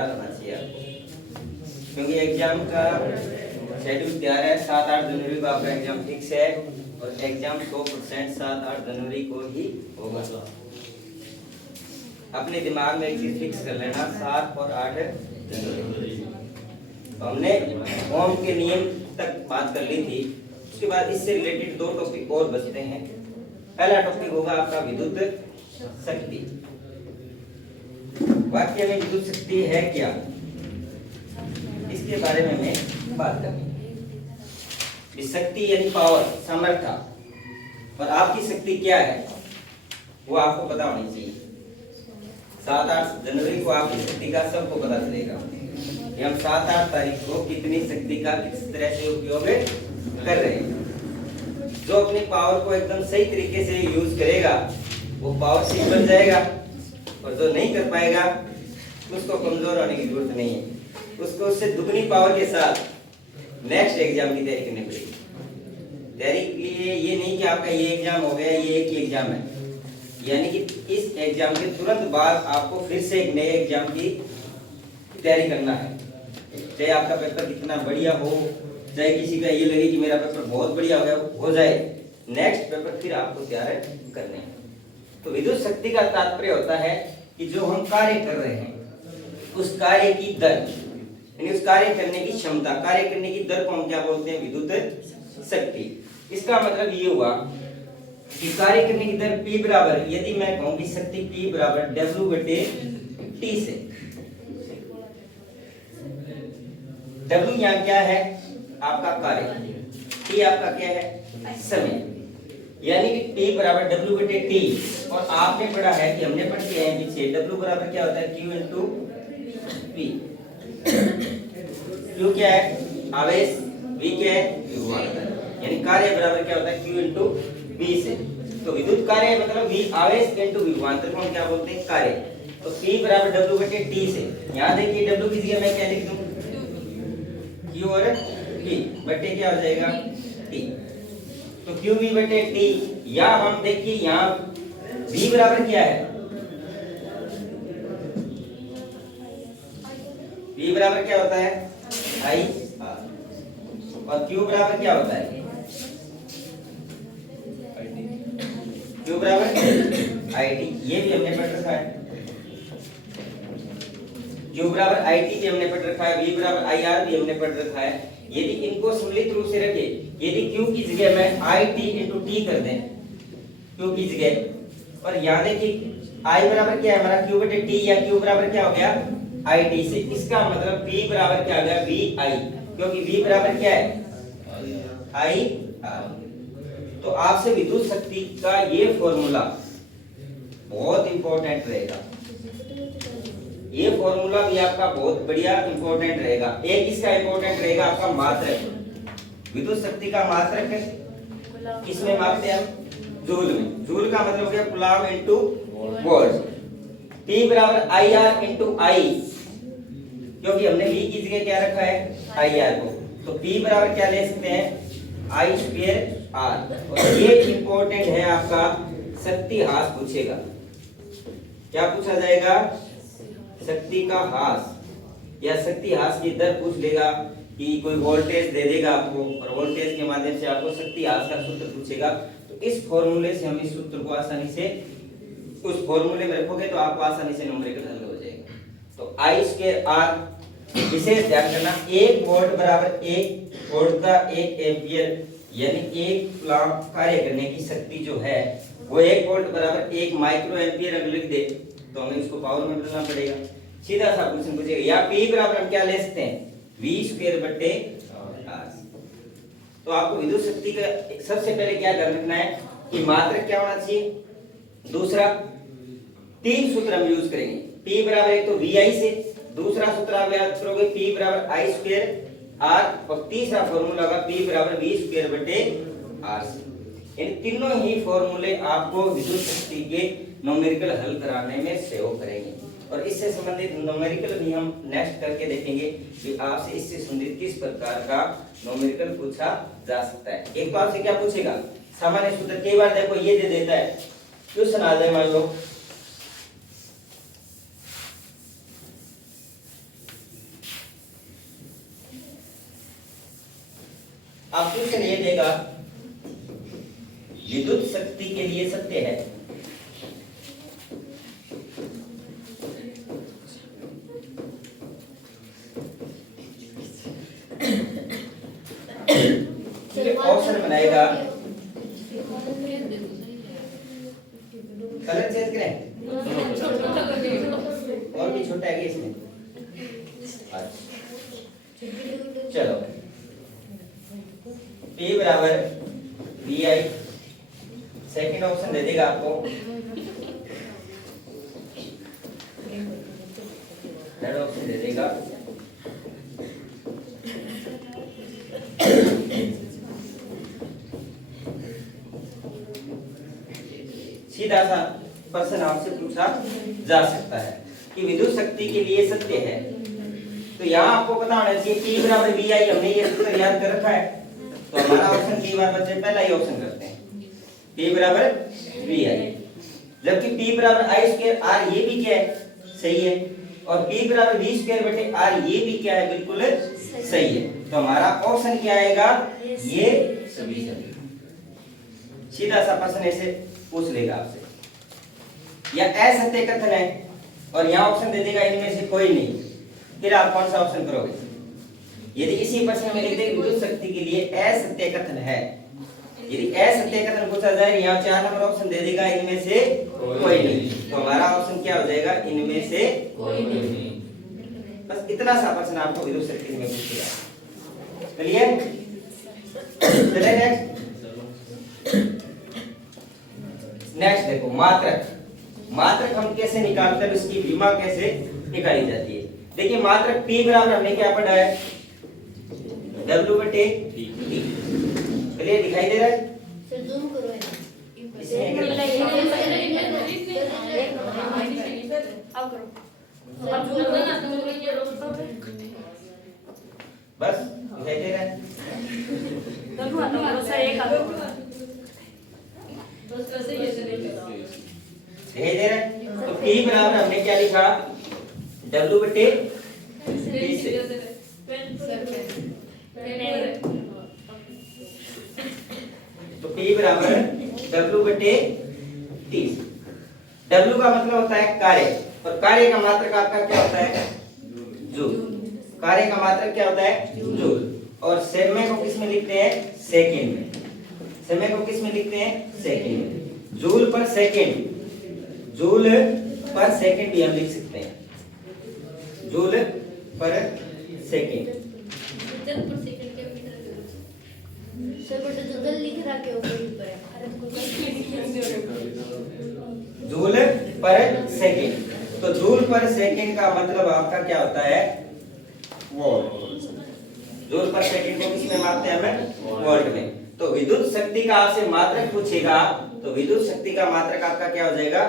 याद होना चाहिए आपको, क्योंकि एग्जाम का शेड्यूल तैयार है। 7-8 जनवरी को आपका एग्जाम फिक्स है और एग्जाम 100% 7-8 जनवरी को ही होगा। अपने दिमाग में एक चीज फिक्स कर लेना, 7 और 8 जनवरी। तो हमने ओम के नियम तक बात कर ली थी। उसके बाद इससे रिलेटेड 2 टॉपिक और बचते हैं। पहला टॉपिक होगा आपका विद्युत शक्ति। वाक्य में विद्युत शक्ति है क्या, इसके बारे में हमें बात करनी। शक्ति यानी पावर, सामर्थ्य, और आपकी शक्ति क्या है वो आपको पता होनी चाहिए। 7-8 जनवरी को आपकी शक्ति का सबको पता चलेगा कि हम 7-8 तारीख को कितनी शक्ति का किस तरह से उपयोग कर रहे हैं। जो अपनी पावर को एकदम सही तरीके से यूज करेगा वो पावरफुल बन जाएगा, और जो नहीं कर पाएगा उसको कमजोर होने की जरूरत नहीं है, उसको उससे दुगनी पावर के साथ नेक्स्ट एग्जाम की तैयारी करनी पड़ेगी। तैयारी के लिए ये नहीं कि आपका ये एग्जाम हो गया, ये एक ही एग्जाम है, यानी कि इस एग्जाम के तुरंत बाद आपको फिर से एक नए एग्जाम की तैयारी करना है। चाहे आपका पेपर कितना बढ़िया हो, चाहे किसी का ये लगे कि मेरा पेपर बहुत बढ़िया हो गया, हो जाए, नेक्स्ट पेपर फिर आपको तैयार करने हैं। तो विद्युत शक्ति का तात्पर्य होता है कि जो हम कार्य कर रहे हैं उस कार्य की दर, यानी उस कार्य करने की क्षमता, कार्य करने की दर को हम क्या बोलते हैं, विद्युत शक्ति। इसका मतलब ये हुआ कि कार्य करने की दर P बराबर, यदि मैं कहूं कि शक्ति P बराबर W/T से, W यहाँ क्या है आपका कार्य, T आपका क्या है समय, यानी कि P बराबर W/T। और आपने पढ़ा है कि हमने पढ़ के हैं पीछे W बराबर क्या होता है Q into P। Q क्या है आवेश, V क्या है विभवांतर, यानी कार्य बराबर क्या होता है Q into V से। तो विद्युत कार्य मतलब V आवेश into विभवांतर को हम क्या बोलते हैं कार्य। तो P बराबर W/T से, यहाँ देखिए W की जगह मैं क्या लिख दूं Q और P बटे क्या हो जाएगा T। तो QV/T, या हम देखिए यहाँ V बराबर क्या है, V बराबर क्या होता है I, और Q बराबर क्या होता है Q बराबर IT, ये भी हमने पढ़ रखा है। Q बराबर IT भी हमने पढ़ रखा है, V बराबर IR भी हमने पढ़ रखा है। यदि इनको सम्मिलित रूप से रखे, यदि Q की जगह मैं IT into T कर दें, Q की जगह, और यहाँ देखिए I बराबर क्या है हमारा Q/T, या Q बराबर क्या हो गया IT से, इसका मतलब P बराबर क्या हो गया VI, क्योंकि V बराबर क्या है IR। तो आपसे विद्युत शक्ति का ये फॉर्मूला बहुत इंपॉर्टेंट रहेगा, ये फॉर्मूला भी आपका बहुत बढ़िया इंपॉर्टेंट रहेगा। एक इसका इंपॉर्टेंट रहेगा आपका मात्रक, विद्युत शक्ति का मात्रक किसमें मापते हैं हम, जूल में। जूल का मतलब हो गया कूलम इनटू वोल्ट। P बराबर IR इनटू I, क्योंकि हमने V की जगह क्या रखा है IR को, तो P बराबर क्या ले सकते हैं I²R। और ये इंपॉर्टेंट है आपका, शक्ति ह्रास पूछेगा, क्या पूछा जाएगा शक्ति का ह्रास, या शक्ति ह्रास की दर पूछ लेगा कि कोई वोल्टेज दे देगा आपको, और वोल्टेज के माध्यम से आपको शक्ति ह्रास का सूत्र पूछेगा। तो इस फॉर्मूले से हम इस सूत्र को आसानी से उस फॉर्मूले में रखोगे तो आपको आसानी से न्यूमेरिकल हल हो जाएगा। तो I²R, विशेष ध्यान करना, 1 वोल्ट बराबर 1 वोल्ट का 1 एम्पियर, यानी 1 कूलम कार्य करने की शक्ति जो है वो 1 वोल्ट बराबर 1 माइक्रो एम्पियर अगर लिख दे तो हमें इसको पावर में बदलना पड़ेगा। सीधा सा क्वेश्चन पूछेगा, या P बराबर हम क्या ले सकते हैं V²/R। तो आपको विद्युत शक्ति का सबसे पहले क्या ध्यान रखना है कि मात्रक क्या होना चाहिए, दूसरा 3 सूत्र हम यूज करेंगे। P बराबर एक तो VI से, दूसरा सूत्र आप याद करोगे P बराबर I²R, और तीसरा फॉर्मूला होगा P बराबर V²/R से। इन तीनों ही फॉर्मूले आपको विद्युत शक्ति के न्यूमेरिकल हल कराने में सहयोग करेंगे, और इससे संबंधित न्यूमेरिकल भी हम नेक्स्ट करके देखेंगे कि आपसे इससे संबंधित किस प्रकार का न्यूमेरिकल पूछा जा सकता है। एक तो आपसे क्या पूछेगा सामान्य सूत्र, कई बार देखो ये दे देता है, क्वेश्चन आ जाए मान लो आप क्वेश्चन ये देगा विद्युत शक्ति के लिए सत्य है ऑप्शन बनाएगा, कलर चेंज करें और भी छोटा है इसमें। चलो P बराबर VI, सेकेंड ऑप्शन दे देगा आपको, थर्ड ऑप्शन दे देगा सीधा सा प्रश्न आपसे पूछा जा सकता है कि विद्युत शक्ति के लिए सत्य है। तो यहाँ आपको पता होना चाहिए P बराबर VI, हमने ये सूत्र याद कर रखा है, तो हमारा ऑप्शन कई बार बच्चे पहला ही ऑप्शन करते हैं P बराबर VI, जबकि P बराबर I स्क्वायर R ये भी क्या है, सही है, और P बराबर V स्क्वायर बटे R ये भी क्या है, बिल्कुल सही है। तो हमारा ऑप्शन क्या आएगा, ये सभी सही। सीधा सा प्रश्न ऐसे पूछ लेगा आपसे, या असत्य कथन है और यहाँ ऑप्शन दे देगा इनमें से कोई नहीं, फिर आप कौन सा ऑप्शन करोगे? यदि इसी प्रश्न में लिख दे विद्युत शक्ति के लिए असत्य कथन है, यदि असत्य कथन पूछा जाए, यहाँ 4 नंबर ऑप्शन दे देगा इनमें से कोई नहीं, तो हमारा ऑप्शन क्या हो जाएगा, इनमें से कोई नहीं। बस इतना सा प्रश्न आपको विद्युत शक्ति में पूछेगा। क्लियर? चले नेक्स्ट देखो मात्रक। मात्रक हम कैसे निकालते हैं, इसकी विमा कैसे निकाली जाती है। देखिए मात्रक P बराबर हमने क्या पढ़ा है, W बटे T। चलिए दिखाई दे रहा है, सर जूम करो इसमें बस दिखाई दे रहा है, दिखाई दे रहा है। तो P बराबर हमने क्या लिखा, W बटे T से, तो P बराबर W बटे T। W का मतलब होता है कार्य, और कार्य का मात्रक आपका क्या होता है, जूल। कार्य का मात्रक क्या होता है, जूल। और समय को किस में लिखते हैं, सेकंड में। समय को किस में लिखते हैं, सेकंड में। जूल पर सेकंड, जूल पर सेकंड भी हम लिख सकते हैं, जूल पर सेकंड। जूल पर सेकंड, तो जूल पर सेकंड का मतलब आपका क्या होता है, वोल्ट। जूल पर सेकंड को किस में मापते हैं हमें, वोल्ट में। तो विद्युत शक्ति का आपसे मात्रक पूछेगा, तो विद्युत शक्ति का मात्रक आपका क्या हो जाएगा,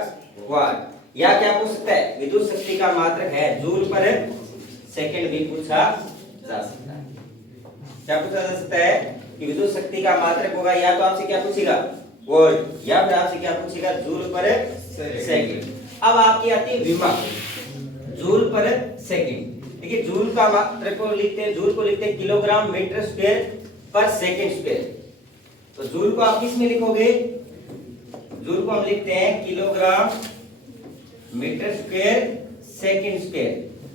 वाट। या क्या पूछ सकता है, विद्युत शक्ति का मात्रक है जूल पर सेकंड भी पूछा जा सकता है। क्या पूछा जा सकता है कि विद्युत शक्ति का मात्रक होगा, या तो आपसे क्या पूछेगा, वोल्ट, या फिर आपसे क्या पूछेगा, जूल पर सेकंड। अब आपकी आती है विमा, जूल पर सेकंड। देखिए जूल का मात्रक को लिखते हैं, जूल को लिखते हैं किलोग्राम मीटर स्क्वायर पर सेकंड स्क्वायर। तो जूल को आप किस में लिखोगे, जूल को हम लिखते हैं kilogram metre square second square,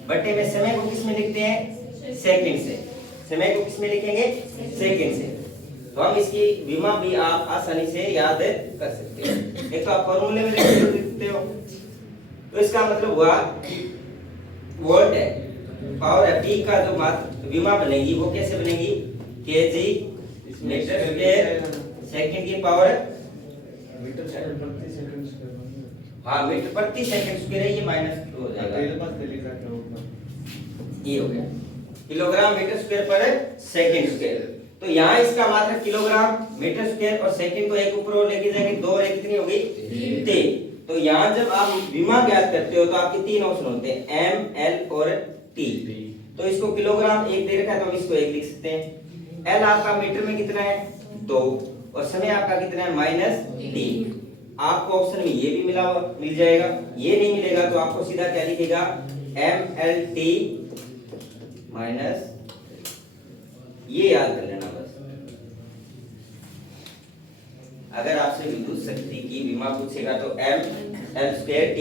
बटे में समय को किस में लिखते हैं, सेकंड से। समय को किस में लिखेंगे, सेकंड से। तो हम इसकी विमा भी आप आसानी से याद कर सकते हैं। एक तो आप फॉर्मूले में लिखते हो, तो इसका मतलब हुआ वोल्ट है, पावर है। P का जो विमा बनेगी वो कैसे बनेगी, केजी मीटर स्क्वायर सेकंड की पावर मीटर सेकंड प्रति सेकंड स्क्वायर। हाँ मीटर प्रति सेकंड स्क्वायर है, ये माइनस हो जाएगा, ये हो गया किलोग्राम मीटर स्क्वायर पर सेकंड स्क्वायर। तो यहाँ इसका मात्रक किलोग्राम मीटर स्क्वायर और सेकंड को एक ऊपर और लेके जाएंगे, 2 और 1 कितनी होगी, 3। तो यहाँ जब आप विमा ज्ञात करते हो तो आपके 3 ऑप्शन होते हैं, M, L और T। तो इसको किलोग्राम 1 दे रखा है, तो हम इसको 1 लिख सकते हैं। L आपका मीटर में कितना है, 2, और समय आपका कितना है, -D। आपको ऑप्शन में ये भी मिल जाएगा। ये नहीं मिलेगा तो आपको सीधा क्या लिखेगा, MLT माइनस, ये याद कर लेना बस, अगर आपसे विद्युत शक्ति की विमा पूछेगा तो m/L2 T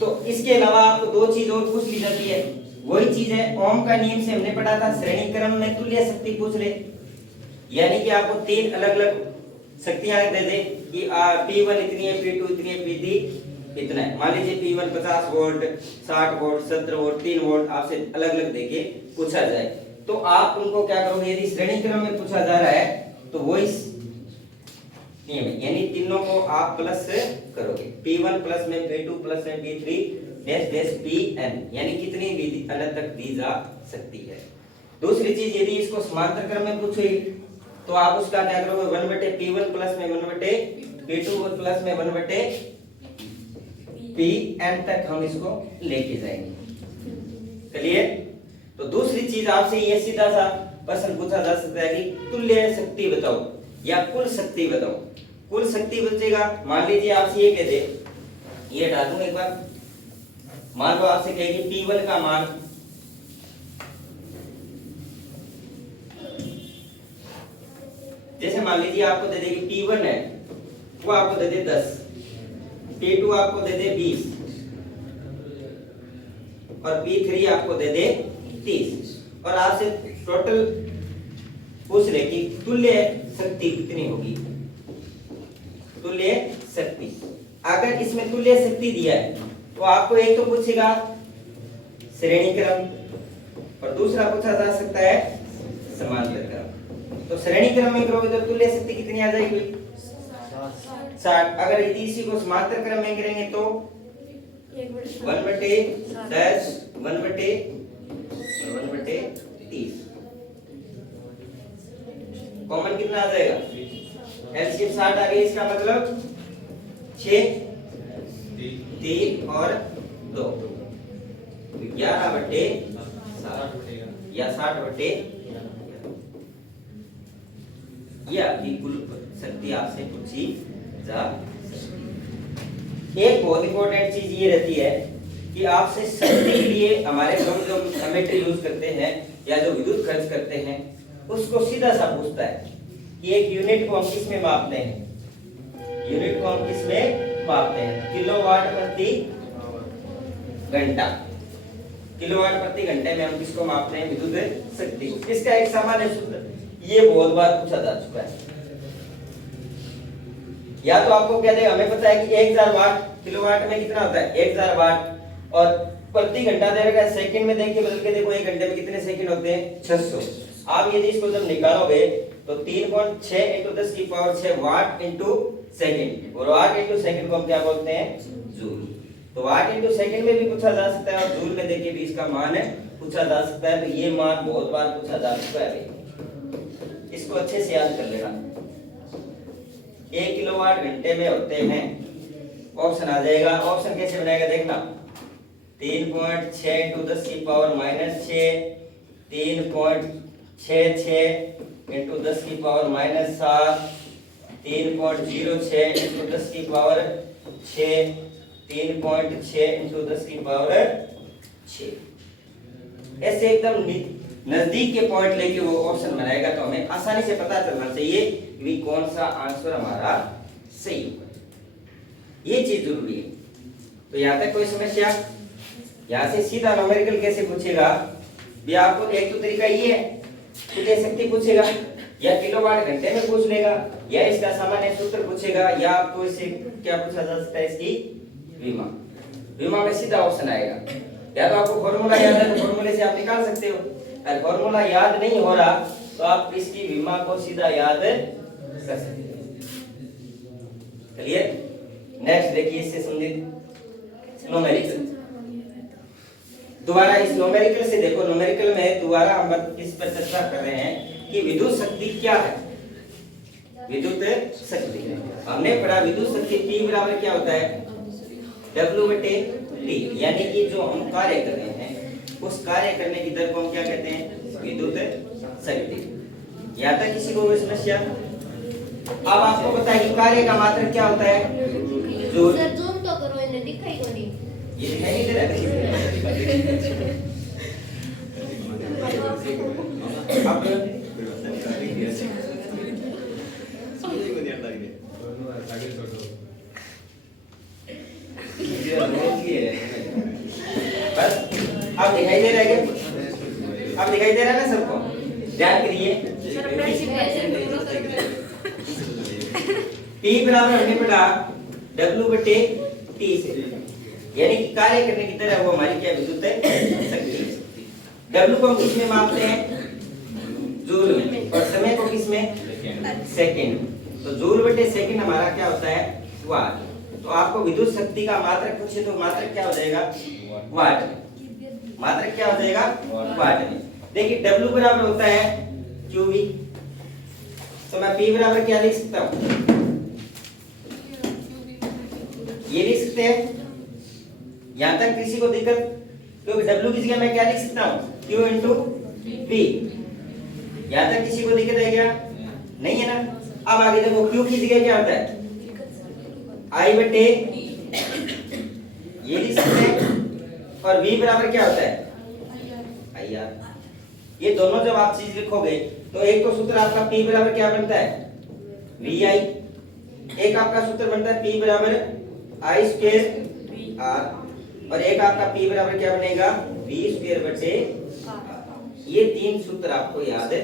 तो इसके अलावा आपको दो चीज और पूछ ली जाती है, वही चीज है ओम का नियम से हमने पढ़ा था, श्रेणी क्रम में तुल्य शक्ति पूछ ले, यानी कि आपको तीन अलग अलग शक्तियां दे दे कि P1 इतनी है, P2 इतनी है, P3 इतना है। मान लीजिए P1 50 volt, 60 volt, 70 volt, 3 volt आपसे अलग अलग देके पूछा जाए, तो आप उनको क्या करोगे, यदि श्रेणी क्रम में पूछा जा रहा है तो वो इस नियम है, यानी तीनों को आप प्लस करोगे, P1 प्लस में P2 प्लस में P3 डैश डैश Pn, यानी कितनी विधि अलग तक दी जा सकती है। दूसरी चीज, यदि इसको समांतर क्रम में पूछे तो आप उसका क्या करोगे, 1/P1 प्लस में 1/P2 और प्लस में 1/Pn तक हम इसको लेके जाएंगे। चलिए, तो दूसरी चीज आपसे ये सीधा सा प्रश्न पूछा जा सकता है कि तुल्य शक्ति बताओ या कुल शक्ति बताओ। कुल शक्ति बचेगा, मान लीजिए आपसे ये कह दे, ये हटा दूं एक बार, मान लो आपसे कहे कि P1 का मान जैसे मान लीजिए आपको दे दे कि P1 है वो आपको दे दे 10, P2 आपको दे दे 20 और P3 आपको दे दे 30 और आपसे टोटल पूछ ले कि तुल्य शक्ति कितनी होगी। तुल्य शक्ति, अगर इसमें तुल्य शक्ति दिया है तो आपको एक तो पूछेगा श्रेणी क्रम और दूसरा पूछा जा सकता है समांतर क्रम। तो श्रेणी क्रम में करोगे तो तुल्य शक्ति कितनी आ जाएगी, 60। अगर यदि इसी को समांतर क्रम में करेंगे तो 1/10 1/30 कॉमन कितना आ जाएगा, एलसीएम 60 आ गई, इसका मतलब 6 3 और 2 11/7 या 60/, ये आपकी कुल शक्ति आपसे पूछी जा सकती है। एक बहुत इंपॉर्टेंट चीज ये रहती है कि आपसे शक्ति के लिए हमारे हम जो एमीटर यूज करते हैं या जो विद्युत खर्च करते हैं उसको सीधा सा पूछता है कि एक यूनिट को हम किस में मापते हैं, यूनिट को हम किस में मापते हैं, किलोवाट प्रति घंटा, किलोवाट प्रति घंटे में हम किसको मापते हैं, विद्युत शक्ति को। इसका एक सामान्य सूत्र ये बहुत बार पूछा जा चुका है, या तो आपको कह दे हमें पता है कि 1000 वाट किलोवाट में कितना होता है 1000 वाट और प्रति घंटा दे रखा है, सेकंड में देखिए बदल के देखो एक घंटे में कितने सेकंड होते हैं 600। आप यदि इसको जब निकालोगे तो 3.6 × 10⁶ वाट इंटू सेकंड, और वाट इंटू सेकंड को हम क्या बोलते हैं, जूल। तो वाट इंटू सेकंड में भी पूछा जा सकता है और जूल में देखिए भी इसका मान पूछा जा सकता है। तो ये मान बहुत बार पूछा जा चुका है, इसको अच्छे से याद कर लेना। 1 किलोवाट घंटे में होते हैं, ऑप्शन आ जाएगा, ऑप्शन कैसे बनाएगा देखना, 3.6 × 10⁻⁻6, 3.66 × 10⁻⁻7, 3.06 × 10⁻6, 3.6 × 10⁻6। ऐसे एकदम नजदीक के पॉइंट लेके वो ऑप्शन बनाएगा तो हमें आसानी से पता चलना चाहिए कि कौन सा आंसर हमारा सही होगा, ये चीज जरूरी है। तो यहाँ तक कोई समस्या, यहाँ से सीधा न्यूमेरिकल कैसे पूछेगा भी आपको, एक तो तरीका ये है तुल्य शक्ति पूछेगा या किलोवाट घंटे में पूछ लेगा या इसका सामान्य सूत्र पूछेगा या आपको इससे क्या पूछा जा सकता है, इसकी विमा में सीधा ऑप्शन आएगा। या तो आपको फॉर्मूला याद है तो फॉर्मूले से आप निकाल सकते हो, अगर फॉर्मूला याद नहीं हो रहा तो आप इसकी विमा को सीधा याद कर सकते हो। चलिए नेक्स्ट देखिए, इससे संबंधित न्यूमेरिकल। दोबारा इस न्यूमेरिकल से देखो, न्यूमेरिकल में दोबारा हम इस पर चर्चा कर रहे हैं कि विद्युत शक्ति क्या है। विद्युत शक्ति हमने पढ़ा, विद्युत शक्ति P बराबर क्या होता है, W/T, यानी कि जो हम कार्य कर रहे हैं उस कार्य करने की दर को हम क्या कहते हैं, विद्युत शक्ति। यहाँ तक किसी को कोई समस्या? अब आपको पता है कि कार्य का मात्रक क्या होता है, जूल। सर जूम तो करो, इन्हें दिखाई को नहीं, ये दिखाई नहीं दे रहा अब बस अब दिखाई दे रहा है क्या? अब दिखाई दे रहा है ना सबको? ध्यान करिए, P बराबर हमने पढ़ा W बटे T से, यानी कि कार्य करने की तरह वो हमारी क्या विद्युत है शक्ति। W को हम किसमें मापते हैं? जूल में, और समय को किसमें? सेकंड। तो जूल बटे सेकंड हमारा क्या होता है? वाट। तो आपको विद्युत शक्ति का मात्रक पूछे तो मात्रक क्या हो जाएगा? वाट में। मात्रक क्या हो जाएगा? वाट में। देखिए W बराबर होता है QV, तो मैं P बराबर क्या लिख सकता हूँ? ये लिख सकते हैं। यहां तक किसी को दिक्कत? क्योंकि W की जगह मैं क्या लिख सकता हूँ? Q into P। यहां तक किसी को दिक्कत है क्या? नहीं है ना? अब आगे देखो, Q की जगह क्या होता है? I बटे ये लिख सकते हैं, और V बराबर क्या होता है? IR। ये दोनों जब आप चीज लिखोगे तो एक तो सूत्र आपका P बराबर क्या बनता है? VI। एक आपका सूत्र बनता है P बराबर I स्क्वायर R, और एक आपका P बराबर क्या बनेगा? V स्क्वायर बटे R। ये तीन सूत्र आपको याद है।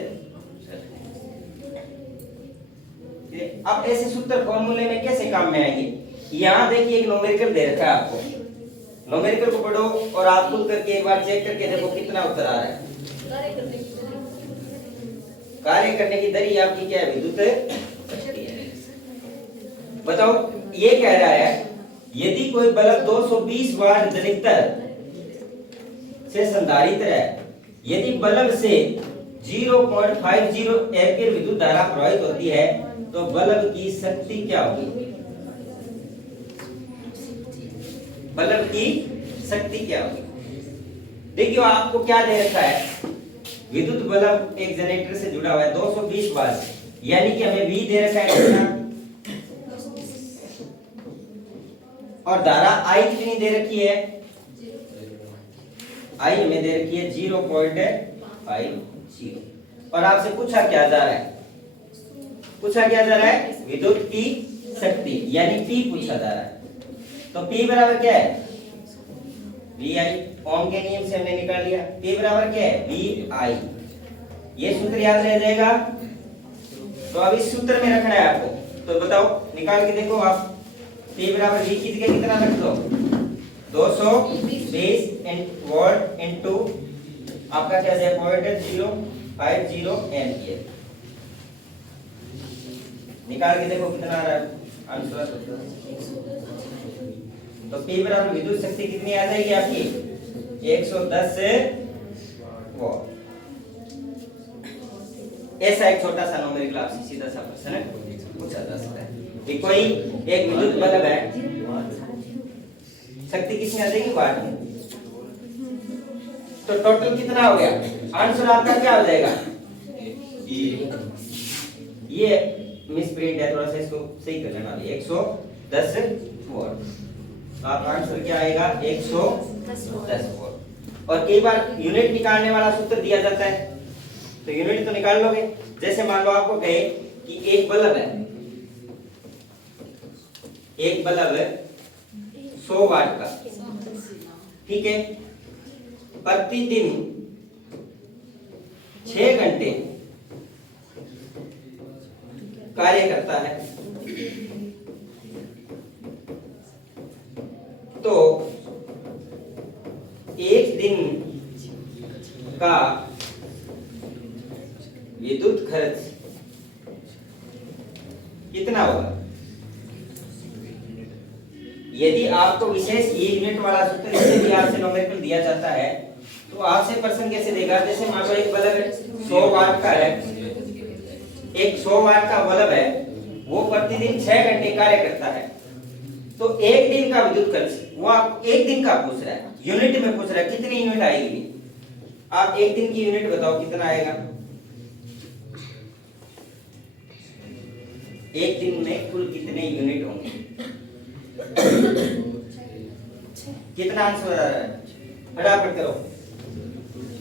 अब ऐसे सूत्र फॉर्मूले में कैसे काम में आएंगे? यहाँ देखिए एक न्यूमेरिकल दे रखा है आपको, न्यूमेरिकल को पढ़ो और आप खुद करके एक बार चेक करके देखो कितना उत्तर आ रहा है। कार्य करने की दर आपकी क्या है? विद्युत है। बताओ, ये कह रहा है यदि कोई बल्ब 220 वाट दलितर से संधारित्र है, यदि बल्ब से 0.50 एम्पीयर विद्युत धारा प्रवाहित होती है तो बल्ब की शक्ति क्या होगी? बल्ब की शक्ति क्या होगी? देखिए आपको क्या दे रखा है? विद्युत बल्ब एक जनरेटर से जुड़ा हुआ है 220 वाट, यानी कि हमें V दे रखा है कितना, और धारा I कितनी दे रखी है? I हमें दे रखी है 0.50, और आपसे पूछा क्या जा रहा है? पूछा क्या जा रहा है? विद्युत की शक्ति, यानी P पूछा जा रहा है। तो P बराबर क्या है? VI। ओम के नियम से हमने निकाल लिया। P बराबर क्या है? VI। ये सूत्र याद रह जाएगा। तो अब इस सूत्र में रखना है आपको, तो बताओ, निकाल के देखो आप। P बराबर V की जगह कितना रख दो? 220 वोल्ट इनटू आपका क्या है? 0.050 एम्पीयर। निकाल के देखो कितना आ रहा है आंसर। तो P बराबर विद्युत शक्ति कितनी आ जाएगी आपकी? 110 वॉट। ऐसा एक छोटा सा न्यूमेरिकल आपसे सीधा सा प्रश्न पूछा जा सकता है कि कोई एक विद्युत बल्ब है, शक्ति किसमें आ जाएगी? वाट में। तो टोटल कितना हो गया? आंसर आपका क्या हो जाएगा? ये मिस प्रिंट है, थोड़ा सा इसको सही कर लेना। 110 वोल्ट। तो आपका आंसर क्या आएगा? 110 वोल्ट। और कई बार यूनिट निकालने वाला सूत्र दिया जाता है, तो यूनिट तो निकाल लोगे। जैसे मान लो आपको कहे कि एक बल्ब है, एक बल्ब है 100 वाट का, ठीक है, प्रतिदिन 6 घंटे कार्य करता है, तो एक दिन का विद्युत खर्च कितना होगा? यदि आपको विशेष ये यूनिट वाला सूत्र इससे भी आपसे न्यूमेरिकल दिया जाता है, तो आपसे प्रश्न कैसे देगा? जैसे मान लो एक बल्ब 100 वाट का है, एक 100 वाट का बल्ब है, वो प्रतिदिन 6 घंटे कार्य करता है, तो एक दिन का विद्युत खर्च वो आप एक दिन का पूछ रहा है, यूनिट में पूछ रहा है, कितनी यूनिट आएगी? आप एक दिन की यूनिट बताओ कितना आएगा? एक दिन में कुल कितने यूनिट होंगे? कितना आंसर आ रहा है? फटाफट करो,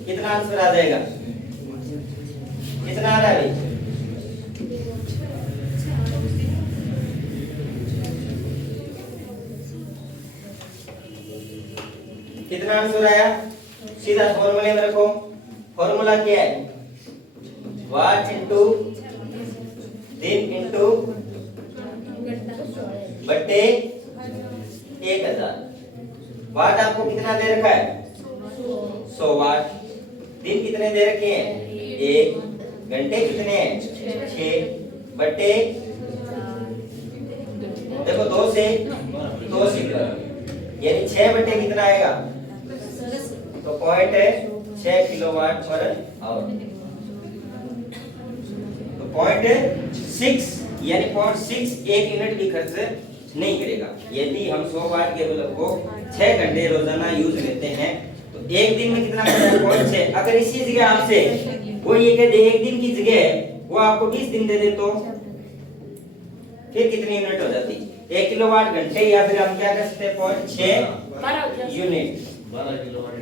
कितना आंसर आ जाएगा? कितना आ रहा है भाई? कितना आंसर आया? सीधा फॉर्मूले में रखो। फॉर्मूला क्या है? वाट इंटू दिन इंटू बट्टे 1000। वाट आपको कितना दे रखा है? 100 वाट। दिन कितने दे रखे हैं? 1। घंटे कितने हैं? 6 बट्टे देखो 2 से यानी 6 बट्टे कितना आएगा? तो पॉइंट है 6 किलोवाट पर आवर। तो पॉइंट 6 यानी 0.6 1 यूनिट भी खर्च नहीं करेगा। यदि हम 100 वाट के बल्ब को 6 घंटे रोजाना यूज लेते हैं तो एक दिन में कितना खर्च है? 0.6। अगर इसी जगह आपसे वो ये कह दे एक दिन की जगह वो आपको 20 दिन दे दे तो फिर कितनी यूनिट हो जाती? 1 किलोवाट घंटे, या फिर हम क्या कर सकते हैं? 0.6 यूनिट। 12 किलोवाट।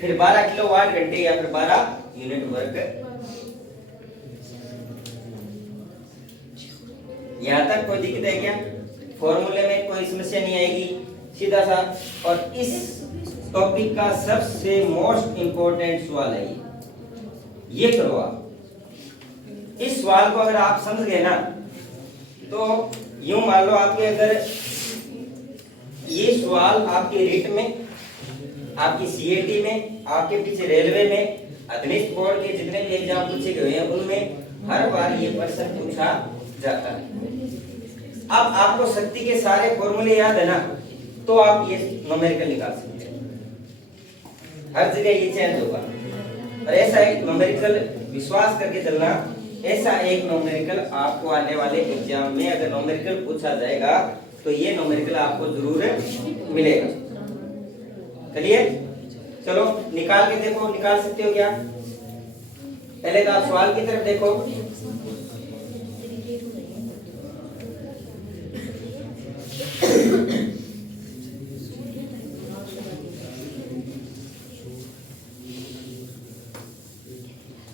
फिर 12 किलोवाट घंटे या फिर 12 यूनिट वर्क। यहाँ तक कोई दिक्कत है क्या? फॉर्मूले में कोई समस्या नहीं आएगी, सीधा सा। और इस टॉपिक का सबसे मोस्ट इंपॉर्टेंट सवाल है ये करो आप। इस सवाल को अगर आप समझ गए ना तो यूं मान लो आपके अगर ये सवाल आपके रिट में, आपकी सीएटी में, आपके पीछे रेलवे में, अधनिष्ठ बोर्ड के जितने भी एग्जाम पूछे गए हैं उनमें हर बार ये प्रश्न पूछा जाता है। अब आपको शक्ति के सारे फॉर्मूले याद है ना, तो आप ये न्यूमेरिकल निकाल सकते हैं। हर जगह ये चेंज होगा। और ऐसा एक न्यूमेरिकल विश्वास करके चलना, ऐसा एक न्यूमेरिकल आपको आने वाले एग्जाम में अगर न्यूमेरिकल पूछा जाएगा तो ये न्यूमेरिकल आपको जरूर मिलेगा। चलिए चलो निकाल के देखो, निकाल सकते हो क्या? पहले तो आप सवाल की तरफ देखो।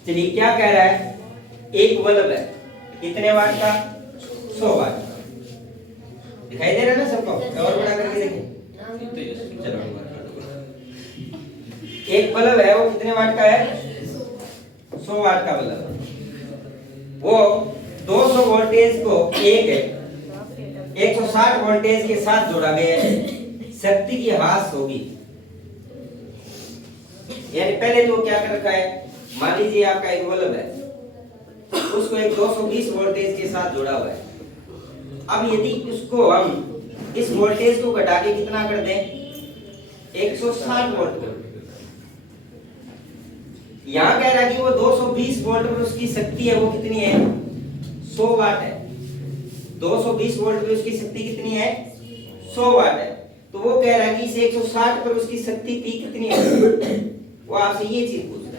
चलिए क्या कह रहा है? एक बल्ब है कितने वाट का? 100 वाट का। दिखाई दे रहा है ना सबको? और बड़ा करके देखें। चलो एक बल्ब है वो कितने वाट का है? 100 वाट का बल्ब। वो 200 वोल्टेज को 160 वोल्टेज के साथ जोड़ा गया है। शक्ति की हास होगी, यानी पहले तो क्या कर रखा है? मान लीजिए आपका एक बल्ब है, उसको एक 220 वोल्टेज के साथ जोड़ा हुआ है। अब यदि उसको हम इस वोल्टेज को घटा के कितना कर दें? 160 वोल्ट कर। यहाँ कह रहा है कि वो 220 वोल्ट पर उसकी शक्ति है वो कितनी है? 100 वाट है। 220 वोल्ट पे उसकी शक्ति कितनी है? 100 वाट है। तो वो कह रहा है कि इस 160 पर उसकी शक्ति पी कितनी है? वो आपसे ये चीज पूछ रहा है।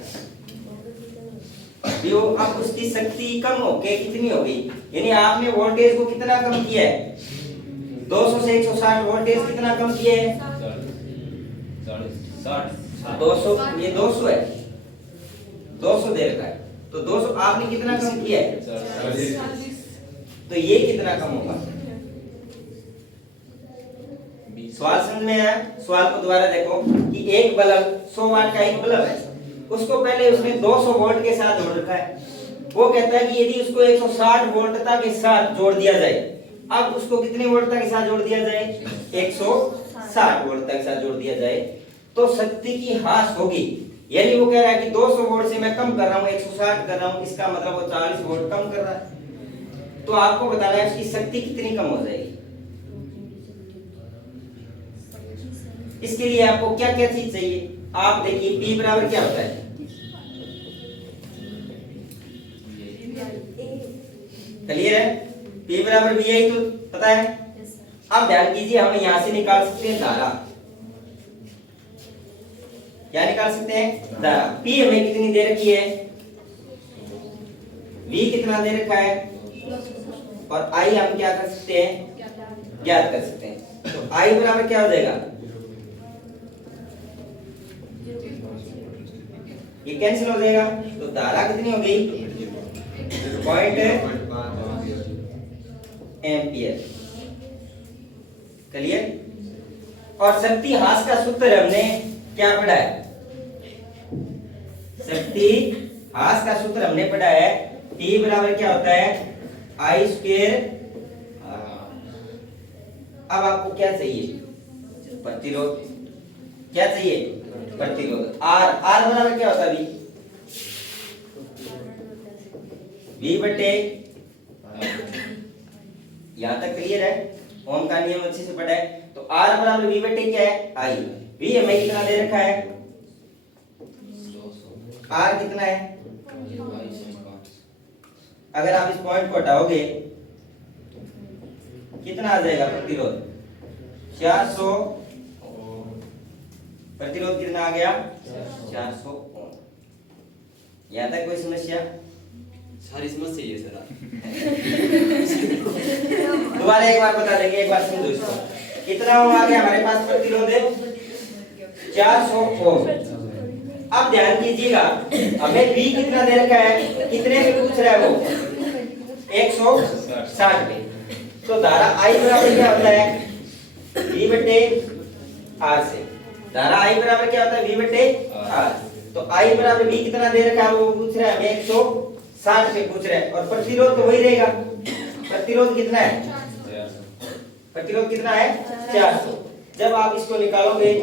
जो अब उसकी शक्ति कम हो के कितनी हो गई, यानी आपने वोल्टेज को कितना कम किया है? 200 से 160 वोल्टेज कितना कम किया है? 200। ये 200 है, 200 दे रखा है, तो 200 आपने कितना कम किया है? तो ये कितना कम होगा? सवाल समझ में आया? सवाल को दोबारा देखो कि एक बल्ब 100 वाट का एक बल्ब है, उसको पहले उसने 200 वोल्ट के साथ जोड़ रखा है। वो कहता है कि यदि उसको 160 वोल्टता के साथ जोड़ दिया जाए, अब उसको कितने वोल्टता के साथ जोड़ दिया जाए? 160 वोल्टता के साथ जोड़ दिया जाए तो शक्ति की हास होगी। यानी वो कह रहा है कि 200 वोल्ट से मैं कम कर रहा हूँ, 160 कर रहा हूँ, इसका मतलब वो 40 वोल्ट कम कर रहा है। तो आपको बताना है उसकी शक्ति कितनी कम हो जाएगी। इसके लिए आपको क्या क्या चीज चाहिए? आप देखिए P बराबर क्या होता है? क्लियर है? P बराबर भी यही तो पता है। अब ध्यान कीजिए, हम यहां से निकाल सकते हैं धारा। क्या निकाल सकते हैं? धारा। P हमें कितनी दे रखी है? V कितना दे रखा है? और I हम क्या कर सकते हैं? ज्ञात कर सकते हैं। तो I बराबर क्या हो जाएगा? ये कैंसिल हो जाएगा, तो धारा कितनी हो गई? 0.5 एम्पियर। क्लियर? और शक्ति ह्रास का सूत्र हमने क्या पढ़ा है? शक्ति ह्रास का सूत्र हमने पढ़ा है T बराबर क्या होता है I स्क्वायर। अब आपको क्या चाहिए? प्रतिरोध। क्या चाहिए? प्रतिरोध। R बराबर क्या होता है? V बटे, यहां तक क्लियर है? ओम का नियम अच्छे से पढ़ा है। तो R बराबर V बटे क्या है? I। V हमें कितना दे रखा है? R कितना है? अगर आप इस पॉइंट को हटाओगे कितना आ जाएगा प्रतिरोध? 400। प्रतिरोध कितना आ गया? 400 ओम। यहां तक कोई समस्या? सारी समस्या ये सर। दोबारा एक बार बता देंगे, एक बार समझो इसको। कितना ओम आ गया हमारे पास प्रतिरोध है? 400 ओम। अब ध्यान कीजिएगा, हमें V कितना दे रखा है? कितने पे पूछ रहा है वो? 160 पे। तो धारा I बराबर क्या होता है? V बटे R से। धारा I बराबर क्या होता है? V बटे R। तो I बराबर V कितना दे रखा है वो पूछ रहा है हमें? 160 पे पूछ रहा है। और प्रतिरोध तो वही रहेगा। प्रतिरोध कितना है? प्रतिरोध कितना है? 400। जब आप इसको निकालोगे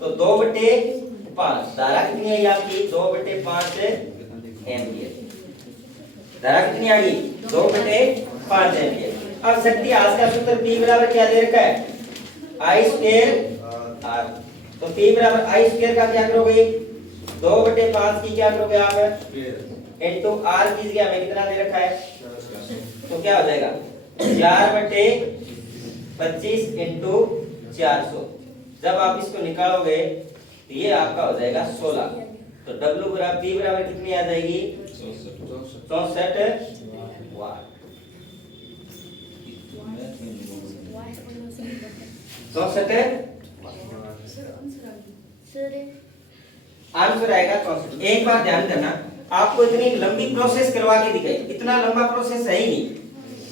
तो 2/5। धारा कितनी है आपकी? 2/5 एम्पियर। धारा कितनी आ गई? 2/5 एम्पियर। अब शक्ति ह्रास का सूत्र P बराबर क्या दे रखा है? I square R। तो P बराबर I स्क्वायर का क्या करोगे? 2/5 की क्या करोगे आप? इनटू R की जगह हमें कितना दे रखा है? तो क्या हो जाएगा? 4/25 इनटू 400। जब आप इसको निकालोगे तो ये आपका हो जाएगा 16। तो W बराबर P बराबर कितनी आ जाएगी? 64 वाट। 64 आंसर आएगा 64। एक बार ध्यान करना, आपको इतनी लंबी प्रोसेस करवा के दिखाई। इतना लंबा प्रोसेस है ही नहीं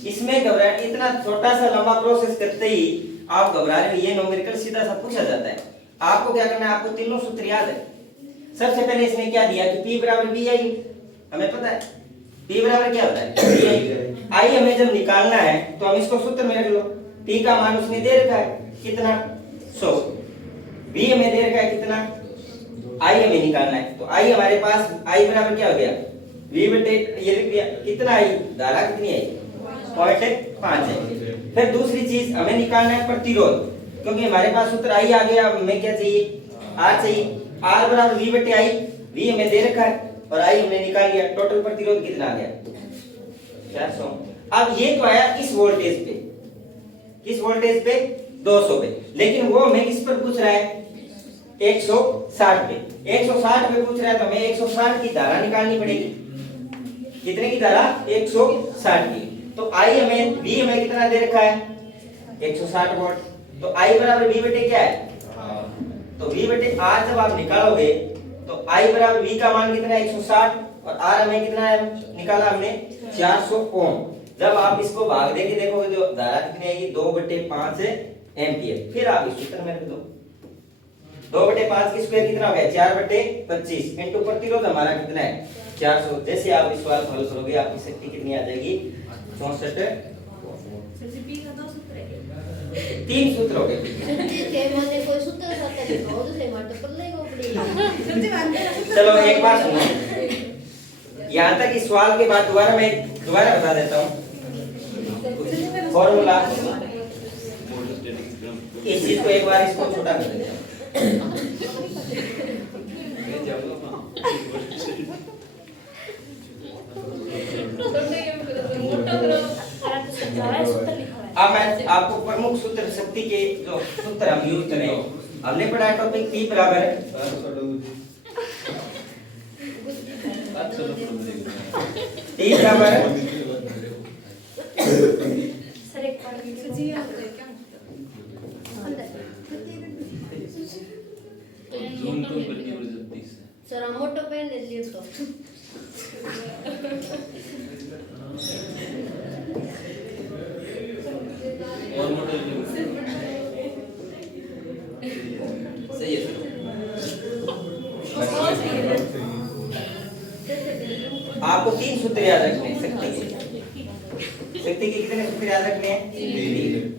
इसमें। घबरा, इतना छोटा सा लंबा प्रोसेस करते ही आप घबरा रहे हो। ये न्यूमेरिकल सीधा सा पूछा जाता है। आपको क्या करना है? आपको तीनों सूत्र याद है। सबसे पहले इसने क्या दिया कि P बराबर VI। हमें पता है P बराबर क्या होता है? VI। I हमें जब निकालना है तो हम इसको सूत्र में रख लो। P का मान उसने दे रखा है कितना? 100। V हमें दे रखा है कितना? I हमें निकालना है। तो I हमारे पास I बराबर क्या हो गया? V बटे ये लिख दिया। कितना आई? धारा कितनी आई? 0.5 है। फिर दूसरी चीज हमें निकालना है प्रतिरोध, क्योंकि हमारे पास सूत्र I आ गया। हमें क्या चाहिए? R चाहिए। R बराबर V बटे I। V हमें दे रखा है और I हमने निकाल लिया। टोटल प्रतिरोध कितना आ गया? 400। अब ये तो आया इस वोल्टेज पे। किस वोल्टेज पे? 200 पे। लेकिन वो हमें किस पर पूछ रहा है? 160 पे। 160 पे पूछ रहा है तो हमें 160 की धारा निकालनी पड़ेगी। कितने की धारा? 160 की। तो I हमें V हमें कितना दे रखा है? 160 वोल्ट। तो I बराबर V बटे क्या है? तो V बटे R जब आप निकालोगे तो I बराबर V का मान कितना है? 160 और R हमें कितना है निकाला हमने? 400 ओम। जब आप इसको भाग देके देखोगे तो धारा कितनी आएगी? 2/5 एम्पियर। फिर आप इस सूत्र में रख दो। 2/5 की स्क्वायर कितना हो गया? 4/25 इनटू प्रतिरोध हमारा कितना है? 400। जैसे आप इस सवाल को हल करोगे आपकी शक्ति कितनी आ जाएगी? 64। तीन सूत्र हो गए। कोई सूत्र साथ लिखो तो से मार कर लेगा पड़ी। चलो एक बात सुनो, यहाँ तक इस सवाल के बाद मैं दोबारा बता देता हूँ फॉर्मूला। इस चीज को एक बार इसको छोटा कर देते हैं। अब मैं आपको प्रमुख सूत्र शक्ति के जो सूत्र हम यूज करें, हमने पढ़ा टॉपिक P बराबर T बराबर सर हम मोटो पेन ले लिए तो और मोटर सही है सर। आपको 3 सूत्र याद रखने हैं शक्ति के। शक्ति के कितने सूत्र याद रखने हैं? 3।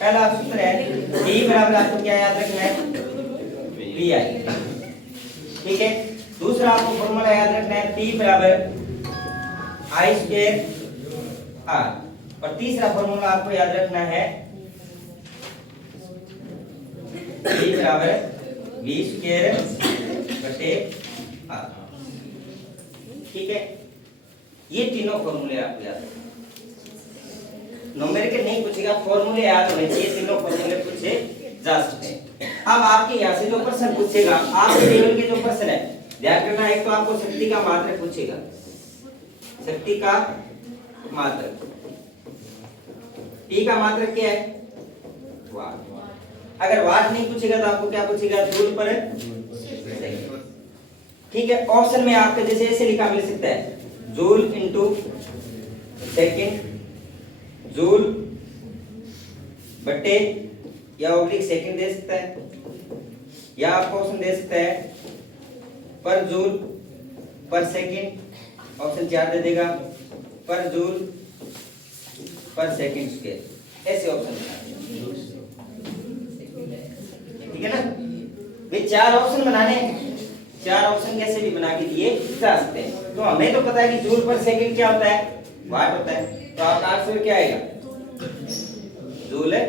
पहला सूत्र है E बराबर आपको क्या याद रखना है? VI। ठीक है। दूसरा आपको फॉर्मूला याद रखना है P बराबर I² R। और तीसरा फॉर्मूला आपको याद रखना है P बराबर V² बटे R। ठीक है। ये तीनों फॉर्मूले आपको याद रखना। न्यूमेरिकल नहीं पूछेगा, फॉर्मूले याद होने चाहिए। तीनों फॉर्मूले पूछे जा सकते हैं। अब आपके यहाँ से जो प्रश्न पूछेगा, आपके लेवल के जो प्रश्न है ध्यान करना। एक तो आपको शक्ति का मात्रक पूछेगा, शक्ति का मात्रक। P का मात्रक क्या है? वाट। अगर वाट नहीं पूछेगा तो आपको क्या पूछेगा? जूल पर सेकंड। ठीक है। ऑप्शन में आपके जैसे ऐसे लिखा मिल सकता है, जूल इंटू सेकंड, जूल बटे या ऑब्लिक सेकंड दे सकता है, या आपको ऑप्शन दे सकता है पर जूल पर सेकंड, ऑप्शन 4 दे देगा पर जूल पर सेकंड स्क्वायर, ऐसे ऑप्शन। ठीक है ना। वे 4 ऑप्शन बनाने, 4 ऑप्शन कैसे भी बना के दिए जा सकते हैं। तो हमें तो पता है कि जूल पर सेकंड क्या होता है? वाट होता है। तो आपका आंसर क्या आएगा? जूल है।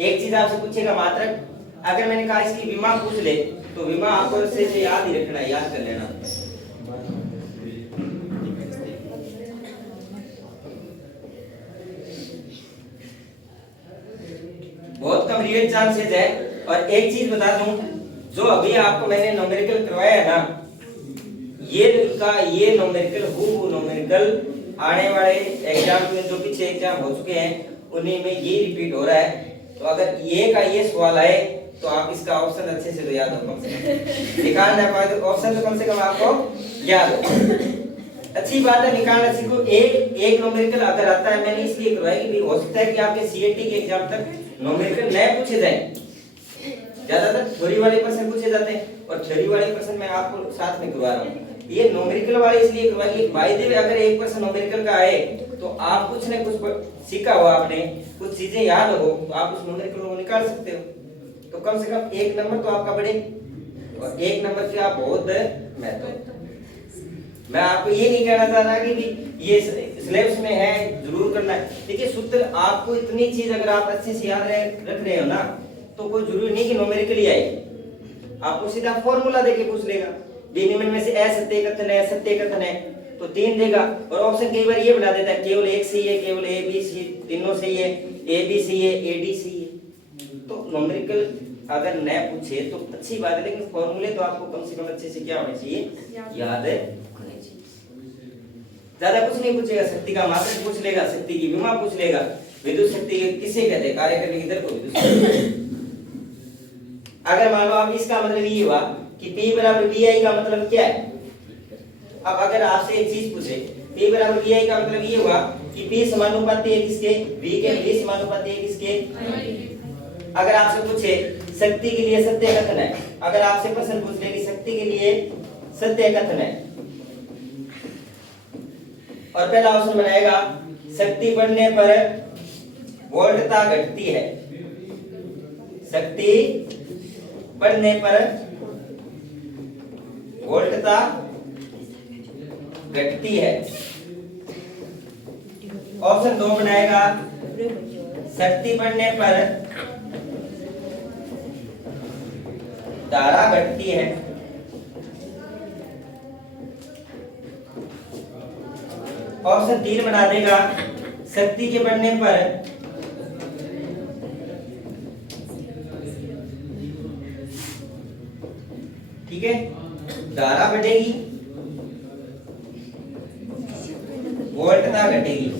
एक चीज आपसे पूछेगा मात्रक। अगर मैंने कहा इसकी विमा पूछ ले तो विमा आपको से याद ही रखना है, याद कर लेना। बहुत कम रियल चांसेस है। और एक चीज बता दूं, जो अभी आपको मैंने न्यूमेरिकल करवाया है ना, ये न्यूमेरिकल न्यूमेरिकल आने वाले एग्जाम में जो पीछे एग्जाम हो चुके हैं उन्हीं में ये रिपीट हो रहा है। तो अगर ये का ये सवाल आए तो आप इसका ऑप्शन अच्छे से तो याद हो, कम से कम निकालना पाए तो ऑप्शन तो कम से कम आपको याद हो। अच्छी बात है, निकालना सीखो। एक न्यूमेरिकल अगर आता है, मैंने इसलिए करवाया कि हो सकता है कि आपके सीएटी के एग्जाम तक न्यूमेरिकल नए पूछे जाए। ज्यादातर थ्योरी वाले प्रश्न पूछे जाते हैं और थ्योरी वाले प्रश्न मैं आपको साथ में करवा रहा हूँ। ये न्यूमेरिकल वाले इसलिए करवाए कि बाय द वे अगर एक प्रश्न न्यूमेरिकल का आए तो आप कुछ न कुछ सीखा हो, आपने कुछ चीजें याद हो तो आप उस न्यूमेरिकल को निकाल सकते हो। तो कम से कम 1 नंबर तो आपका बढ़े, और 1 नंबर के आप बहुत महत्व। मैं आपको ये नहीं कहना चाह रहा कि भी ये सिलेबस में है जरूर करना है। देखिए सूत्र आपको इतनी चीज अगर आप अच्छे से याद रख रहे हो ना, तो कोई जरूरी नहीं कि न्यूमेरिकली आए। आपको सीधा फॉर्मूला देके पूछ लेगा, निम्न में से असत्य कथन है, सत्य कथन है, तो 3 देगा। और ऑप्शन कई बार ये बना देता है केवल एक सही है, केवल ए बी सी तीनों सही है, ए बी सही है, ए डी सही है। तो न्यूमेरिकल अगर न पूछे तो अच्छी बात है, लेकिन फॉर्मूले तो आपको कम से कम अच्छे से क्या होने चाहिए? याद होने चाहिए। ज्यादा कुछ नहीं पूछेगा। शक्ति का मात्रक पूछ लेगा, शक्ति की विमा पूछ लेगा, विद्युत शक्ति किसे कहते हैं, कार्य करने की दर को विद्युत शक्ति। अगर मान लो आप इसका मतलब ये हुआ कि P बराबर VI का मतलब क्या है। अब अगर आपसे एक चीज पूछे P बराबर VI का मतलब ये हुआ कि P समानुपाती है किसके? V के। V समानुपाती है किसके? अगर आपसे पूछे शक्ति के लिए सत्य कथन है, अगर आपसे प्रश्न पूछ ले कि शक्ति के लिए सत्य कथन है, और पहला ऑप्शन बनाएगा शक्ति बढ़ने पर वोल्टता घटती है, शक्ति बढ़ने पर वोल्टता घटती है। ऑप्शन 2 बनाएगा शक्ति बढ़ने पर धारा घटती है। ऑप्शन 3 बना देगा शक्ति के बढ़ने पर ठीक है धारा बढ़ेगी, वोल्टता घटेगी।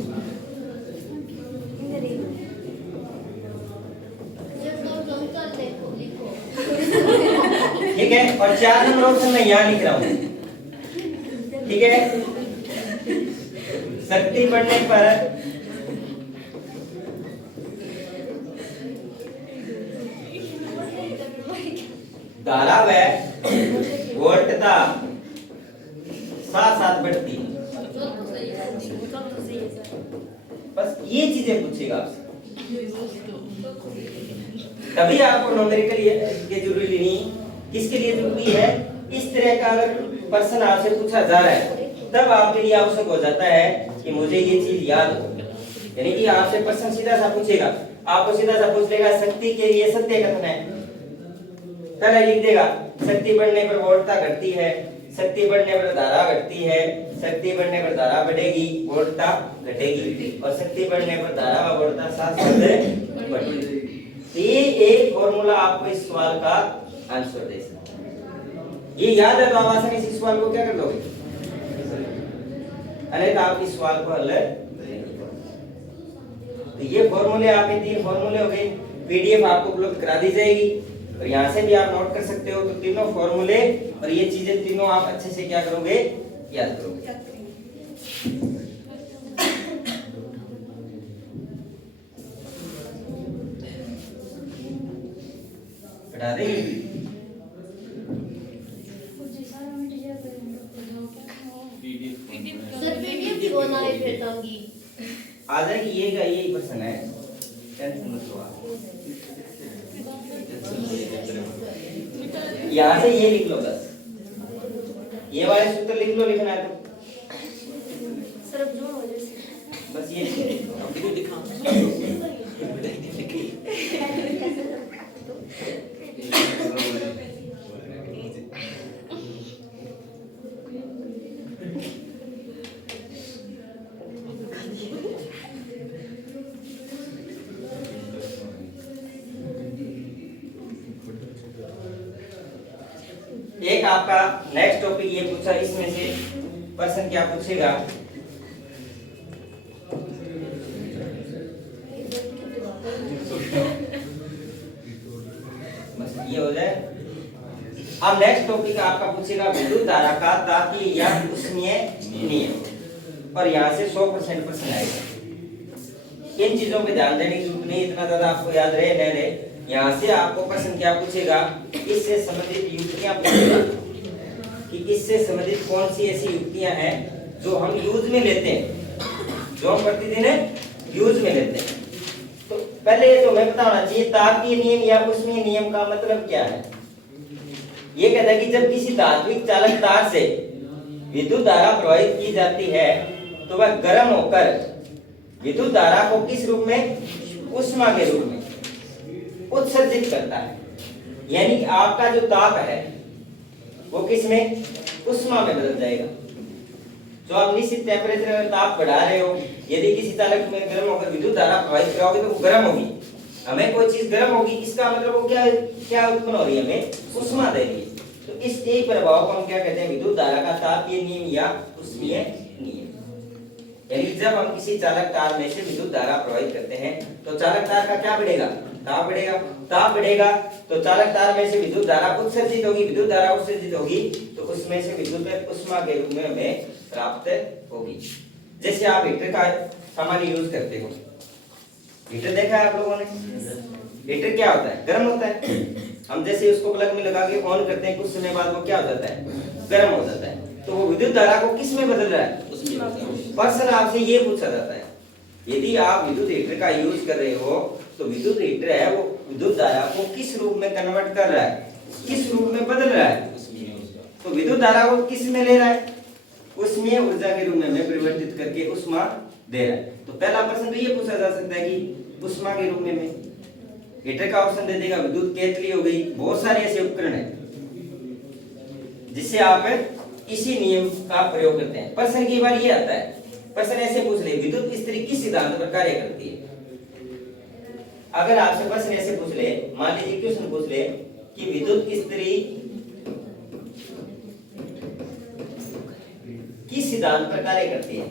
ठीक है। और 4 नंबर ऑप्शन में यहाँ लिख रहा हूं, ठीक है, शक्ति बढ़ने पर धारा व वोल्टता साथ साथ बढ़ती है। बस ये चीजें पूछेगा आपसे, तभी आपको न्यूमेरिकल के जरूरी नहीं। किसके लिए जरूरी है? इस तरह का अगर प्रश्न आपसे पूछा जा रहा है तब आपके लिए आवश्यक हो जाता है कि मुझे ये चीज याद हो। यानी कि आपसे प्रश्न सीधा सा पूछेगा, आपको सीधा सा पूछ लेगा शक्ति के लिए सत्य कथन है, पहले लिख देगा शक्ति बढ़ने पर वोल्टता घटती है, शक्ति बढ़ने पर धारा घटती है, शक्ति बढ़ने पर धारा बढ़ेगी, वोल्टता घटेगी, और शक्ति बढ़ने पर धारा व वोल्टता साथ साथ बढ़ेगी। तो ये एक फॉर्मूला आपको इस सवाल का आंसर दे सकता है। ये याद है तो आप आसानी से इस सवाल को क्या कर दोगे, अन्यथा आप इस सवाल को हल नहीं करोगे। तो ये फॉर्मूले आपके 3 फॉर्मूले हो गए, पीडीएफ आपको उपलब्ध करा दी जाएगी और यहाँ से भी आप नोट कर सकते हो। तो तीनों फॉर्मूले और ये चीजें तीनों आप अच्छे से क्या करोगे, याद करोगे। हटा देंगे सर पीडीएफ की बनाए फिर तंगी आ जाएगी। यही प्रश्न है, टेंशन मत लो आप। यहाँ से ये लिख लो बस, ये वाले सूत्र लिख लो, लिखना है तो सर अब जो हो जैसे बस ये लिख लो। एक आपका नेक्स्ट टॉपिक ये पूछा, इसमें से प्रश्न क्या पूछेगा, बस ये हो जाए। अब नेक्स्ट टॉपिक आपका पूछेगा विद्युत धारा का तापीय या ऊष्मीय नियम, और यहाँ से 100% प्रश्न आएगा। इन चीजों पे ध्यान देने की जरूरत नहीं, इतना ज्यादा आपको याद रहे न रहे। यहाँ से आपको प्रश्न क्या पूछेगा, इससे संबंधित युक्तियां पूछेगा कि इससे संबंधित कौन सी ऐसी युक्तियां हैं जो हम यूज में लेते हैं, जो हम प्रतिदिन यूज में लेते हैं। तो पहले ये तो मैं बताना चाहिए तापीय नियम या ऊष्मीय नियम का मतलब क्या है। ये कहता है कि जब किसी धात्विक चालक तार से विद्युत धारा प्रवाहित की जाती है तो वह गर्म होकर विद्युत धारा को किस रूप में, ऊष्मा के रूप में उत्सर्जित करता है। यानी कि आपका जो ताप है वो किस में, ऊष्मा में बदल जाएगा। तो आप निश्चित टेम्परेचर में ताप बढ़ा रहे हो, यदि किसी चालक में गर्म होकर विद्युत धारा प्रवाहित कराओगे तो वो गर्म होगी। हमें कोई चीज गर्म होगी, इसका मतलब वो क्या उत्पन्न हो रही है, हमें ऊष्मा दे रही है। तो इस एक प्रभाव को हम क्या कहते हैं, विद्युत धारा का तापीय नियम या ऊष्मीय नियम। यानी जब हम किसी चालक तार में से विद्युत धारा प्रवाहित करते हैं तो चालक तार का क्या बढ़ेगा, ताप बढ़ेगा। ताप बढ़ेगा तो चालक तार में से विद्युत धारा उत्सर्जित होगी, विद्युत धारा उत्सर्जित होगी तो उसमें से विद्युत ऊष्मा के रूप में हमें प्राप्त होगी। जैसे आप हीटर का सामान्य यूज करते हो, हीटर देखा है आप लोगों ने, हीटर क्या होता है, गर्म होता है। हम जैसे उसको प्लग में लगा के ऑन करते हैं, कुछ समय बाद वो क्या हो जाता है, गर्म हो जाता है। तो वो विद्युत धारा को किस में बदल रहा है, प्रश्न आपसे ये पूछा जाता है। यदि आप विद्युत हीटर का यूज कर रहे हो तो विद्युत हीटर है वो विद्युत धारा को किस रूप में कन्वर्ट कर रहा है, किस रूप में बदल रहा है। तो विद्युत धारा को किस में ले रहा है, ऊष्मीय ऊर्जा के रूप में परिवर्तित करके ऊष्मा दे रहा है। तो पहला प्रश्न तो ये पूछा जा सकता है कि ऊष्मा के रूप में हीटर का ऑप्शन दे देगा, विद्युत केतली हो गई, बहुत सारे ऐसे उपकरण हैं जिससे आप इसी नियम का प्रयोग करते हैं। प्रश्न की बार ये आता है, प्रश्न ऐसे पूछ ले विद्युत इस्त्री किस सिद्धांत पर कार्य करती है। अगर आपसे प्रश्न ऐसे पूछ ले, मान लीजिए क्वेश्चन पूछ ले कि विद्युत इस्त्री किस सिद्धांत पर कार्य करती है,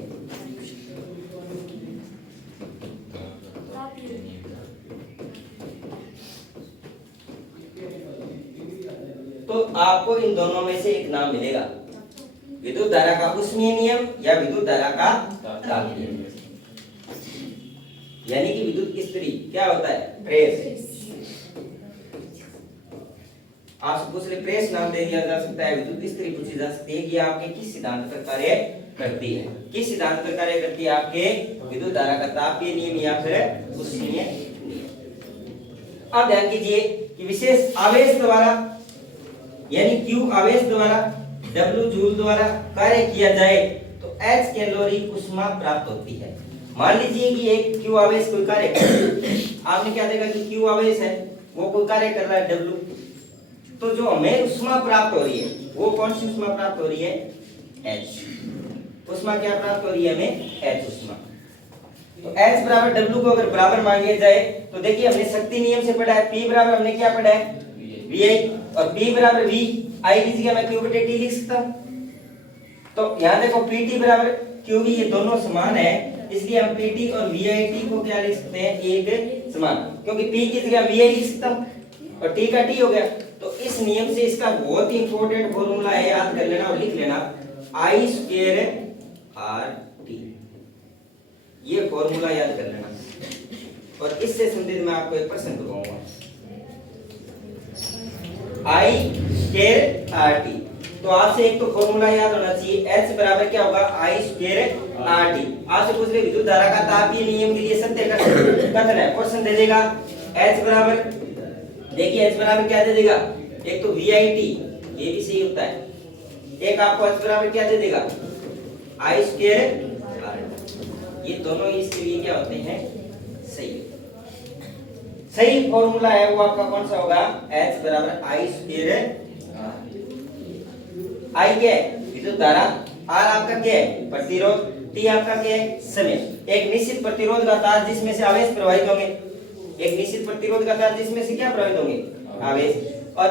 तो आपको इन दोनों में से एक नाम मिलेगा, विद्युत धारा का ऊष्मीय नियम या विद्युत धारा का तापीय नियम। यानी कि विद्युत इस्त्री क्या होता है, प्रेस। आपसे पूछ ले प्रेस नाम दे दिया जा सकता है, विद्युत स्त्री पूछी जा सकती है कि आपके किस सिद्धांत पर कार्य करती है, किस सिद्धांत पर कार्य करती है, आपके विद्युत धारा का तापीय नियम या फिर उष्मीय नियम। अब ध्यान कीजिए कि विशेष आवेश द्वारा यानी Q आवेश द्वारा W जूल द्वारा कार्य किया जाए तो H कैलोरी ऊष्मा प्राप्त होती है। मान लीजिए कि एक Q आवेश कोई कार्य कर रहा है, आपने क्या देखा कि Q आवेश है वो कोई कार्य कर रहा है W, तो जो हमें ऊष्मा प्राप्त हो रही है वो कौन सी ऊष्मा प्राप्त हो रही है, H ऊष्मा क्या प्राप्त हो रही है हमें, H ऊष्मा। तो H बराबर W को अगर बराबर मान लिया जाए तो देखिए हमने शक्ति नियम से पढ़ा है, P बराबर हमने क्या पढ़ा है, VI, और P बराबर V, I की जगह मैं Q बटे T लिख सकता हूं। तो यहाँ देखो PT बराबर QV, ये दोनों समान है, इसलिए हम PT और VIT को क्या लिख सकते हैं, एक समान, क्योंकि P की जगह VI लिख सकता हूं और T का T हो गया। तो इस नियम से इसका बहुत ही इंपॉर्टेंट फॉर्मूला है, याद कर लेना और लिख लेना, I स्क्वायर RT, ये फॉर्मूला याद कर लेना। और इससे संबंधित मैं आपको एक प्रश्न करवाऊंगा, I स्क्वायर RT, तो आपसे एक तो फॉर्मूला याद होना चाहिए, H बराबर क्या होगा, I स्क्वायर RT। आपसे पूछ रहे विद्युत धारा का तापीय नियम के लिए सत्य कथन है, क्वेश्चन दे देगा H बराबर, देखिए H बराबर क्या दे देगा, एक तो VIT, ये भी सही होता है, एक आपको H बराबर क्या दे देगा, I स्क्वायर RT, ये दोनों इसके लिए क्या होते हैं, सही। सही फॉर्मूला है वो आपका कौन सा होगा, H बराबर I स्क्वायर I क्या है, विद्युत धारा, R आपका क्या है, प्रतिरोध, T आपका क्या है, समय। एक निश्चित प्रतिरोध का तार जिसमें से आवेश प्रवाहित होंगे, एक निश्चित प्रतिरोध का तार जिसमें से क्या प्रवाहित होंगे, आवेश, और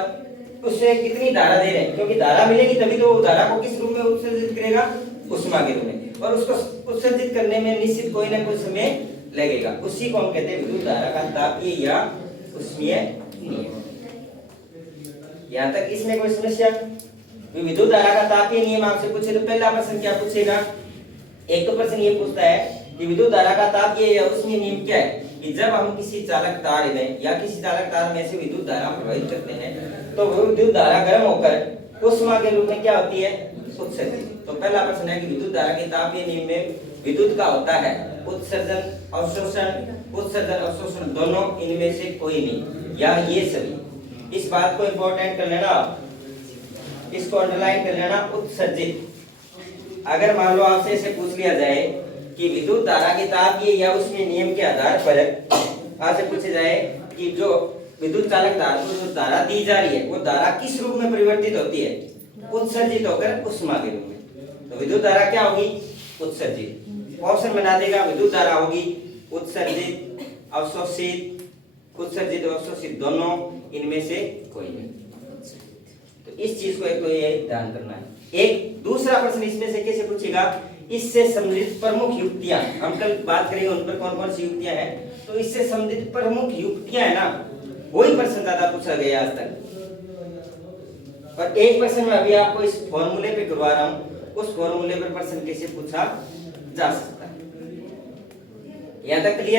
उससे कितनी धारा दे रहे हैं, क्योंकि धारा मिलेगी तभी तो वो धारा को किस रूप में उत्सर्जित करेगा, ऊष्मा के रूप में, और उसको उत्सर्जित करने में निश्चित कोई ना कोई समय लगेगा, उसी को हम कहते हैं विद्युत धारा का तापीय या उष्मीय नियम। यहाँ तक इसमें कोई समस्या, विद्युत धारा का तापीय नियम आपसे पूछे तो पहला प्रश्न क्या पूछेगा, एक तो प्रश्न ये पूछता है कि विद्युत धारा का तापीय या उष्मीय नियम क्या है, कि जब हम किसी चालक तार में या किसी चालक तार में से विद्युत धारा प्रवाहित करते हैं तो वो विद्युत धारा गर्म होकर ऊष्मा के रूप में क्या होती है, उत्सर्जित। तो पहला प्रश्न है कि विद्युत धारा के तापीय नियम में विद्युत का होता है उत्सर्जन अवशोषण, उत्सर्जन अवशोषण दोनों, इनमें से कोई नहीं या ये सभी। इस बात को इंपॉर्टेंट कर लेना, इसको अंडरलाइन कर लेना, उत्सर्जित। अगर मान लो आपसे ऐसे पूछ लिया जाए कि विद्युत धारा के तापीय या उष्मीय नियम के आधार पर आपसे पूछा जाए कि जो विद्युत चालक धारा को जो धारा दी जा रही है वो धारा किस रूप में परिवर्तित होती है, उत्सर्जित होकर ऊष्मा के रूप में, तो विद्युत धारा क्या होगी, उत्सर्जित। ऑप्शन बना देगा, विद्युत धारा होगी उत्सर्जित अवशोषित, उत्सर्जित अवशोषित दोनों, इनमें से कोई नहीं। तो इस चीज को एक तो ये ध्यान करना है। एक दूसरा प्रश्न इसमें से कैसे पूछेगा, इससे संबंधित प्रमुख युक्तियां, हम कल बात करेंगे उन पर कौन कौन सी युक्तियां हैं, तो इससे संबंधित प्रमुख युक्तियां है ना, वही प्रश्न ज्यादा पूछा गया आज तक। और एक प्रश्न मैं अभी आपको इस फॉर्मूले पे करवा रहा हूं, उस फॉर्मूले पर प्रश्न कैसे पूछा जा सकता है। यहां तक क्लियर।